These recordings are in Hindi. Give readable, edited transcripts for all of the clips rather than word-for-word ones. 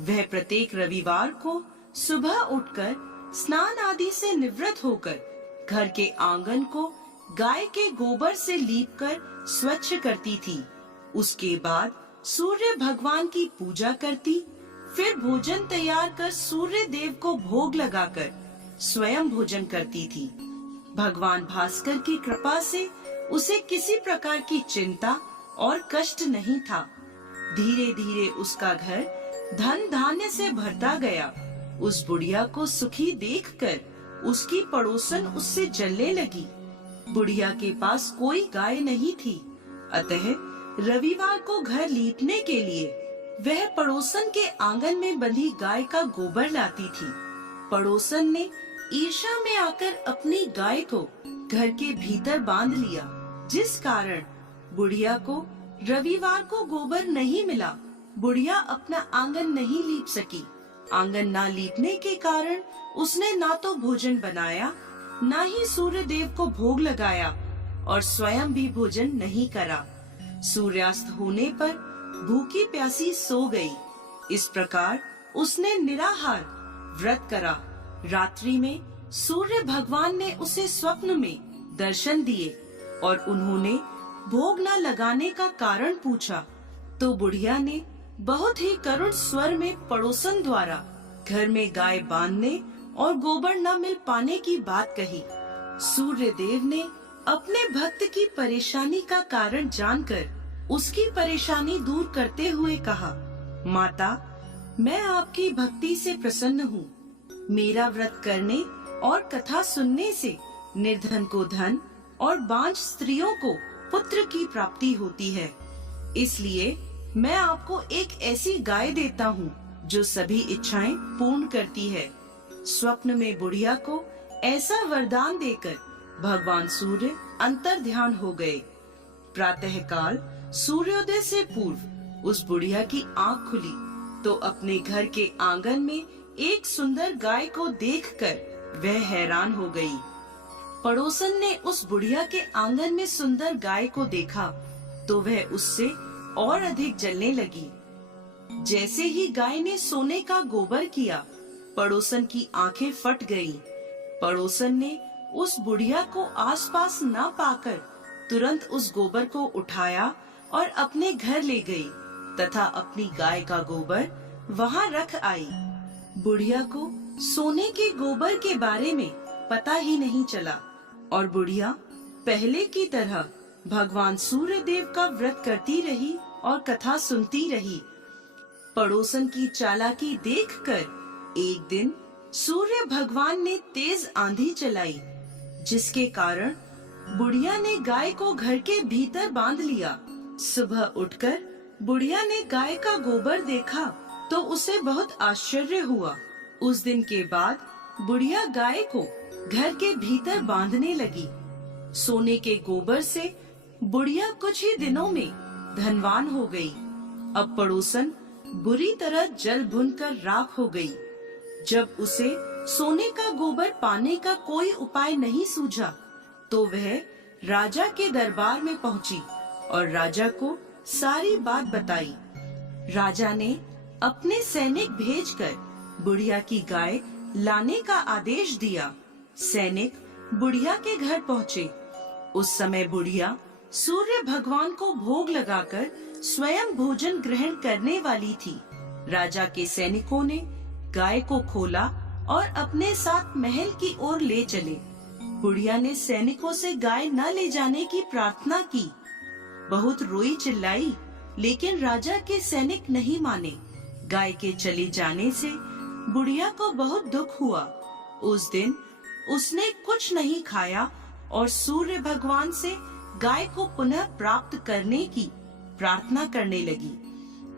वह प्रत्येक रविवार को सुबह उठकर स्नान आदि से निवृत्त होकर घर के आंगन को गाय के गोबर से लीपकर स्वच्छ करती थी। उसके बाद सूर्य भगवान की पूजा करती, फिर भोजन तैयार कर सूर्य देव को भोग लगाकर स्वयं भोजन करती थी। भगवान भास्कर की कृपा से उसे किसी प्रकार की चिंता और कष्ट नहीं था। धीरे धीरे उसका घर धन धान्य से भरता गया। उस बुढ़िया को सुखी देखकर उसकी पड़ोसन उससे जलने लगी। बुढ़िया के पास कोई गाय नहीं थी, अतः रविवार को घर लीपने के लिए वह पड़ोसन के आंगन में बंधी गाय का गोबर लाती थी। पड़ोसन ने ईर्ष्या में आकर अपनी गाय को घर के भीतर बांध लिया, जिस कारण बुढ़िया को रविवार को गोबर नहीं मिला। बुढ़िया अपना आंगन नहीं लीप सकी। आंगन ना लीपने के कारण उसने ना तो भोजन बनाया, ना ही सूर्य देव को भोग लगाया और स्वयं भी भोजन नहीं करा। सूर्यास्त होने पर भूखी प्यासी सो गई। इस प्रकार उसने निराहार व्रत करा। रात्रि में सूर्य भगवान ने उसे स्वप्न में दर्शन दिए और उन्होंने भोग न लगाने का कारण पूछा, तो बुढ़िया ने बहुत ही करुण स्वर में पड़ोसन द्वारा घर में गाय बांधने और गोबर न मिल पाने की बात कही। सूर्य देव ने अपने भक्त की परेशानी का कारण जानकर उसकी परेशानी दूर करते हुए कहा, माता, मैं आपकी भक्ति से प्रसन्न हूँ। मेरा व्रत करने और कथा सुनने से निर्धन को धन और बांझ स्त्रियों को पुत्र की प्राप्ति होती है। इसलिए मैं आपको एक ऐसी गाय देता हूँ जो सभी इच्छाएं पूर्ण करती है। स्वप्न में बुढ़िया को ऐसा वरदान देकर भगवान सूर्य अंतर ध्यान हो गए। प्रातः काल सूर्योदय से पूर्व उस बुढ़िया की आंख खुली तो अपने घर के आंगन में एक सुंदर गाय को देखकर वह हैरान हो गई। पड़ोसन ने उस बुढ़िया के आंगन में सुंदर गाय को देखा तो वह उससे और अधिक जलने लगी। जैसे ही गाय ने सोने का गोबर किया, पड़ोसन की आंखें फट गईं। पड़ोसन ने उस बुढ़िया को आसपास न पाकर तुरंत उस गोबर को उठाया और अपने घर ले गई तथा अपनी गाय का गोबर वहां रख आई। बुढ़िया को सोने के गोबर के बारे में पता ही नहीं चला और बुढ़िया पहले की तरह भगवान सूर्य देव का व्रत करती रही और कथा सुनती रही। पड़ोसन की चालाकी देखकर एक दिन सूर्य भगवान ने तेज आंधी चलाई, जिसके कारण बुढ़िया ने गाय को घर के भीतर बांध लिया। सुबह उठकर बुढ़िया ने गाय का गोबर देखा तो उसे बहुत आश्चर्य हुआ। उस दिन के बाद बुढ़िया गाय को घर के भीतर बांधने लगी। सोने के गोबर से बुढ़िया कुछ ही दिनों में धनवान हो गई। अब पड़ोसन बुरी तरह जल भुनकर राख हो गई। जब उसे सोने का गोबर पाने का कोई उपाय नहीं सूझा तो वह राजा के दरबार में पहुंची और राजा को सारी बात बताई। राजा ने अपने सैनिक भेजकर बुढ़िया की गाय लाने का आदेश दिया। सैनिक बुढ़िया के घर पहुँचे। उस समय बुढ़िया सूर्य भगवान को भोग लगाकर स्वयं भोजन ग्रहण करने वाली थी। राजा के सैनिकों ने गाय को खोला और अपने साथ महल की ओर ले चले। बुढ़िया ने सैनिकों से गाय न ले जाने की प्रार्थना की। बहुत रोई चिल्लाई, लेकिन राजा के सैनिक नहीं माने। गाय के चले जाने से बुढ़िया को बहुत दुख हुआ। उस दिन उसने कुछ नहीं खाया और सूर्य भगवान से गाय को पुनः प्राप्त करने की प्रार्थना करने लगी।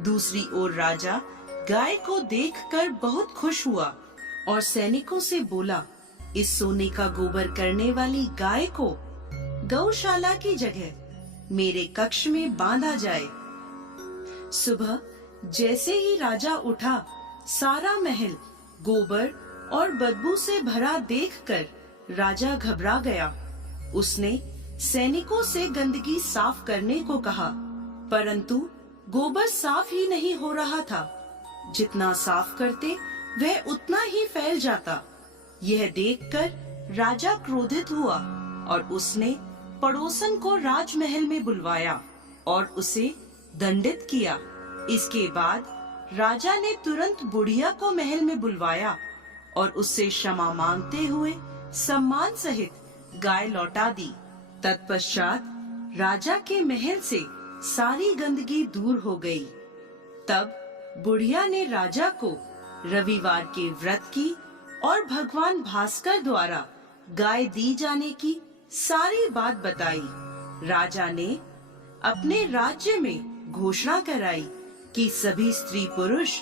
दूसरी ओर राजा गाय को देखकर बहुत खुश हुआ और सैनिकों से बोला, इस सोने का गोबर करने वाली गाय को गौशाला की जगह मेरे कक्ष में बांधा जाए। सुबह जैसे ही राजा उठा, सारा महल गोबर और बदबू से भरा देखकर राजा घबरा गया। उसने सैनिकों से गंदगी साफ करने को कहा, परंतु गोबर साफ ही नहीं हो रहा था। जितना साफ करते वह उतना ही फैल जाता। यह देखकर राजा क्रोधित हुआ और उसने पड़ोसन को राजमहल में बुलवाया और उसे दंडित किया। इसके बाद राजा ने तुरंत बुढ़िया को महल में बुलवाया और उससे क्षमा मांगते हुए सम्मान सहित गाय लौटा दी। तत्पश्चात राजा के महल से सारी गंदगी दूर हो गई। तब बुढ़िया ने राजा को रविवार के व्रत की और भगवान भास्कर द्वारा गाय दी जाने की सारी बात बताई। राजा ने अपने राज्य में घोषणा कराई कि सभी स्त्री पुरुष